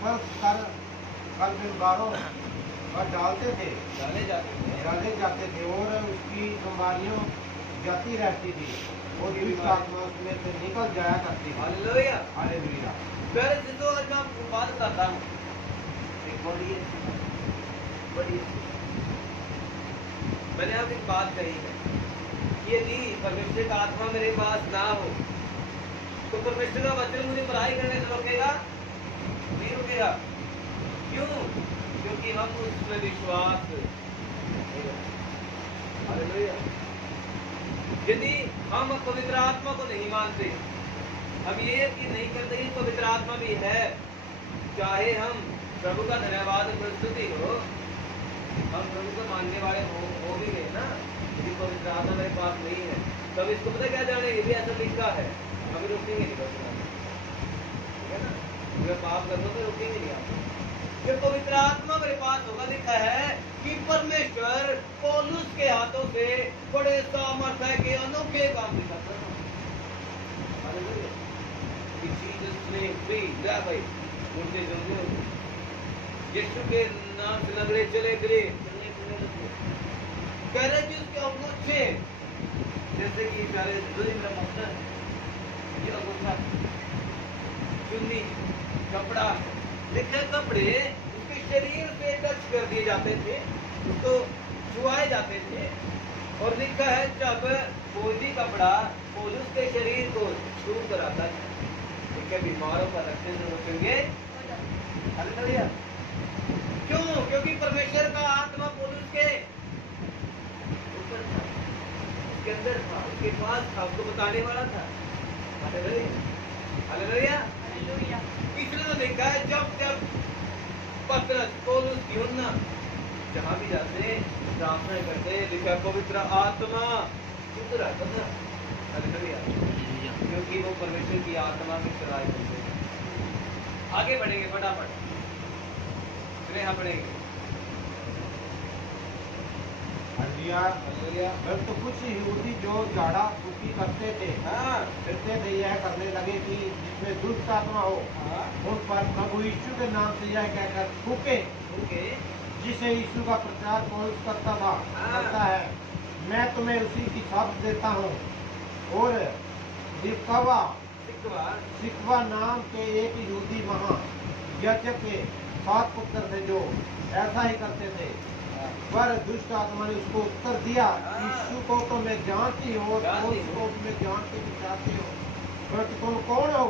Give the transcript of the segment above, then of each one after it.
बस कर बीमारों पर डालते थे, डाले जाते थे और उसकी बीमारियों जाती रहती थी और दुष्ट आत्मा उसमें से निकल जाया करती थी। हालेलुया। हालेलुया। प्यारे जिसको आज मैं आपको बात करता हूँ, एक बड़ी मैंने आपको एक बात कही है कि यदि परमेश्वर का आत्मा मेरे पास ना हो तो परमेश्वर का वचन मुझे पढ़ाई करने से रोकेगा नहीं रोकेगा। क्यों? क्योंकि हम उसमें विश्वास नहीं रखते। हालेलुया। यदि हम पवित्र आत्मा को नहीं मानते, हम ये यकीन नहीं करते कि पवित्र आत्मा भी है, चाहे हम प्रभु का धन्यवाद प्रस्तुति हो, हम प्रभु को मानने वाले हो भी गए ना, यदि पवित्र आत्मा मेरे पास नहीं है तब इसको पता क्या जाने, ये भी ऐसा लिखा है, हम रोकेंगे नहीं पवित्र आत्मा, ठीक है ना। अगर पाप कर दो तो रोकेंगे नहीं आप। ये पवित्र आत्मा मेरे पास होगा, लिखा है कि परमेश्वर पौलुस के हाथों से बड़े सामर्थ्य के अनोखे काम दिखाता है। भाई मुझे जो यीशु के नाम से नगरे चले फिरे कह रहे थे उसके अंगूठे, जैसे कि प्यारे मेरा मकसद ये अंगूठा, चुन्नी, कपड़ा, लिखे कपड़े उसके शरीर से टच कर दिए जाते थे, उसको छुआए जाते थे, और लिखा है जब कोई कपड़ा पौलुस के शरीर को छू कर आता है, बीमारों का रक्षण रोकेंगे। हालेलुया। क्यों? क्योंकि परमेश्वर का आत्मा पौलुस के ऊपर था, उसके अंदर था, उसके पास था, उसको बताने वाला था। हालेलुया। इसलिए तो लिखा है जब जब पतरस पौलुस यूहन्ना जहां भी जाते प्रार्थना करते, लिखा पवित्र आत्मा शुद्ध रहता था। हालेलुया। क्योंकि वो परमेश्वर की आत्मा के चुराए होते। आगे बढ़ेंगे फटाफट, यहाँ पढ़ेंगे। हालेलुया। तो कुछ यहूदी जो झाड़ा फूकी करते थे, फिरते थे, यह करने लगे कि जिसमें दुष्ट आत्मा हो उन पर प्रभु यीशु के नाम से यह कहकर फूके, जिसे यीशु का प्रचार पौलुस करता है, मैं तुम्हें उसी की शब्द देता हूँ। और सिकवा नाम के एक यहूदी वहाँ याजक के 7 पुत्र थे जो ऐसा ही करते थे, पर दुष्ट आत्मा ने उसको उत्तर दिया, यीशु को तो मैं जानती हूँ और उसको मैं जानती भी चाहती हूँ, पर तुम कौन हो?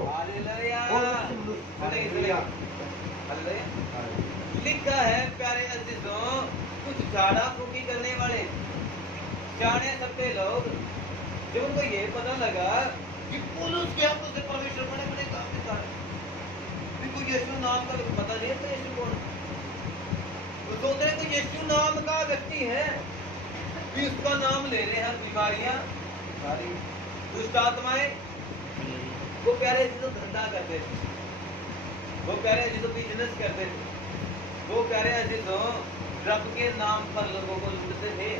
लिखा है प्यारे अजीजों, कुछ झाड़ा फूकी करने वाले जाने सकते लोग, जब उनको ये पता लगा कि पौलुस के हाथों से परमेश्वर बड़े बड़े काम दिखा रहे, इनको यीशु नाम का पता नहीं है यीशु कौन, तो सोचते हैं कि यीशु नाम का व्यक्ति है, कि उसका नाम ले रहे हैं, बीमारियां सारी दुष्ट आत्माएं। वो प्यारे जिसको धंधा करते थे, वो प्यारे जिसको बिजनेस करते थे, वो प्यारे जिसको रब के नाम पर लोगों को लूटते थे।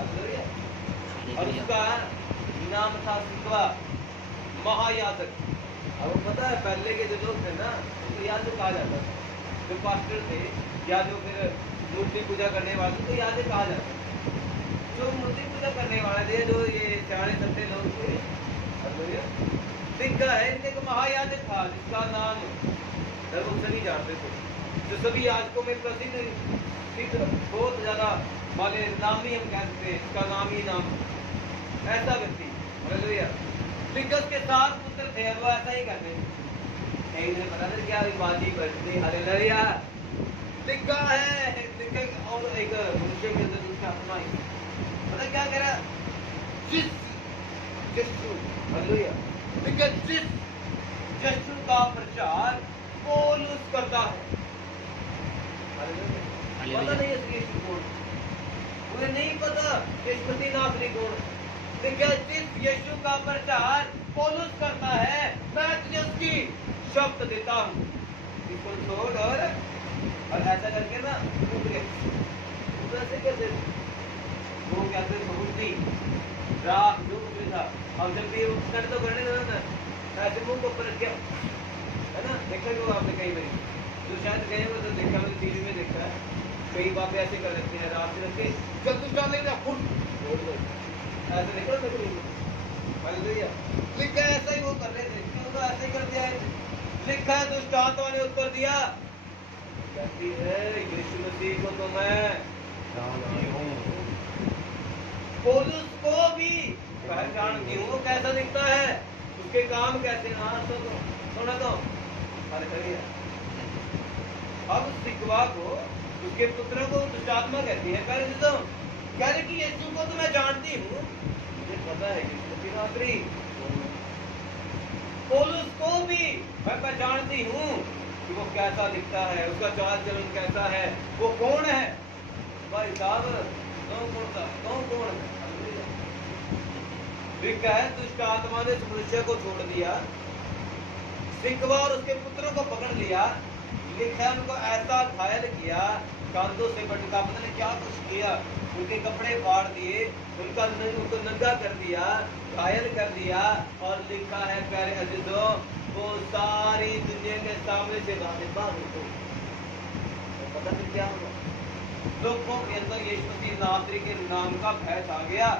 और उसका नाम था सिकवा महायाजक। अब पता है पहले के जो लोग थे ना, उनको याजक कहा जाता था, जो पास्टर थे या जो फिर मूर्ति पूजा करने वाले तो याजक कहा जाता था। जो मूर्ति पूजा करने वाले थे, जो ये सियाने सत्ते लोग थे, सिक्का है इनके एक महायाजक था जिसका नाम लोग सभी जानते थे, जो सभी याजकों में प्रसिद्ध बहुत ज्यादा वाले नामी हम कह सकते हैं, इसका नाम ही नाम ऐसा व्यक्ति। हालेलुया। लिखस के 7 पुत्र थे, वो ऐसा ही करते थे, इन्हें पता था क्या बाजी बढ़ती। हालेलुया। लिखा है और एक मनुष्य के अंदर दूसरा आत्मा है, पता क्या कह रहा, जिस हालेलुया जिस यीशु का प्रचार पौलुस करता है। हालेलुया। पता नहीं है यीशु कौन, उन्हें नहीं पता यीशु मसीह नासरी कौन। जिस यीशु का प्रचार पौलुस करता है, मैं तुझे उसकी शब्द देता हूँ, इसको छोड़ और ऐसा करके ना टूट गए। ऐसे कैसे वो कहते समझती रात जो कुछ भी था, अब जब भी कर तो करने लगा ना, ऐसे मुंह को ऊपर रख गया है ना, देखा कि वो आपने कई बार तो शायद गए हो तो देखा, मैंने टीवी में देखा है, कई बातें ऐसे कर देते हैं, रात से रखे जब तू स्टार्ट नहीं था फुट छोड़ दो, ऐसे निकल सकते हालेलुया। लिखा है ऐसा ही वो कर रहे थे, क्यों तो ऐसे ही कर दिया है। लिखा है दुष्ट आत्मा ने उत्तर दिया, कहती है यीशु मसीह को तो मैं जानती हूँ, पौलुस को भी पहचानती हूँ, वो कैसा दिखता है, उसके काम कैसे हैं। हाँ सुना तो हालेलुया। अब सिकवा को, उसके पुत्र को दुष्ट आत्मा कहती है, कह रहे कि यीशु को तो मैं जानती हूँ, मुझे पता है कि उसकी नौकरी, पौलुस को भी मैं पहचानती हूँ कि वो कैसा दिखता है, उसका चाल चलन कैसा है, वो कौन है। भाई साहब कौन है। लिखा है दुष्ट आत्मा ने उस मनुष्य को छोड़ दिया, सिकवा और उसके पुत्रों को पकड़ लिया। लिखा है उनको ऐसा घायल किया, कांधों से पटका, पता नहीं क्या कुछ किया, उनके कपड़े फाड़ दिए, उनको नंगा कर दिया, घायल कर दिया। और लिखा है प्यारे अजीजों, वो सारी दुनिया के सामने से भाग तो पता नहीं क्या हुआ, लोगों के अंदर यीशु मसीह नासरी के नाम का भय छा गया।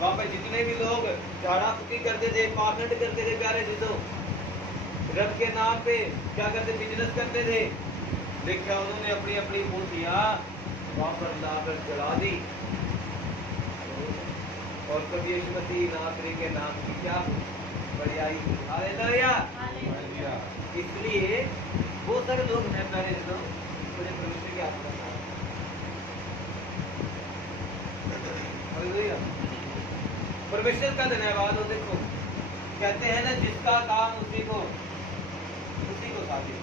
वहां पे जितने भी लोग झाड़ा फूकी करते थे, पाखंड करते थे, प्यारे अजीजों, रब के नाम पे क्या करते, बिजनेस करते थे, लिखा उन्होंने अपनी अपनी मूर्तियां वहां पर लाकर जला दी। और कभी यीशु मसीह नासरी के नाम की क्या बड़ाई। हालेलुया। इसलिए वो सारे लोग हैं प्यारे अजीजों, मुझे परमेश्वर की आत्मा है। हालेलुया। परमेश्वर का धन्यवाद हो। देखो कहते हैं ना, जिसका काम उसी को साबित